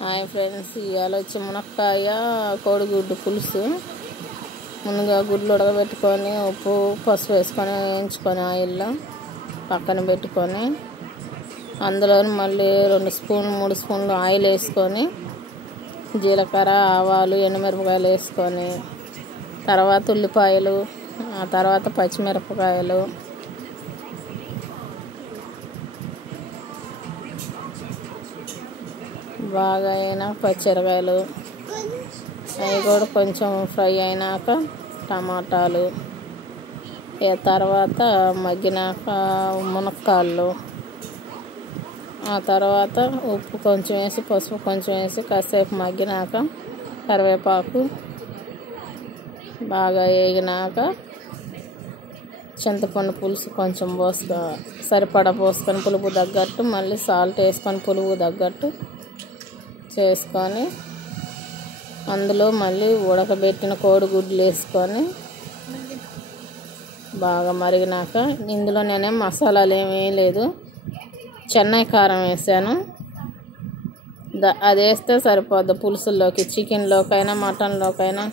Hi friends, ఇవాళ వచ్చి మునక్కాయ కోడిగుడ్డు పులుసు. ముందుగా గుడ్లు ఉడకబెట్టుకొని ఉప్పు పసుపు వేసుకొని వేయించుకొని ఆయిల్లో పక్కన పెట్టుకొని అందులో మళ్ళీ 2 స్పూన్లు 3 స్పూన్లు ఆయిల్ వేసుకొని జీలకర్ర ఆవాలు ఎండుమిరపకాయలు వేసుకొని తర్వాత ఉల్లిపాయలు, ఆ తర్వాత పచ్చిమిరపకాయలు, బాగా అయినాక పచ్చిమిరపకాయలు అవి కూడా కొంచెం ఫ్రై అయినాక టమాటాలు, తర్వాత మగ్గినాక మునక్కాయలు, ఆ తర్వాత ఉప్పు కొంచెం వేసి పసుపు కొంచెం వేసి కాసేపు మగ్గినాక కరివేపాకు బాగా వేగినాక చింతపండు పులుసు కొంచెం సరిపడా పోసుకొని పులుపు తగ్గట్టు మళ్ళీ సాల్ట్ వేసుకొని పులుపు తగ్గట్టు చేసుకొని అందులో మళ్ళీ ఉడకబెట్టిన కోడిగుడ్లు వేసుకొని బాగా మరిగినాక ఇందులో నేనేం మసాలాలు ఏమీ లేదు, చెన్నై కారం వేసాను. అది వేస్తే సరిపోద్ది పులుసుల్లోకి, చికెన్లోకైనా మటన్లోకైనా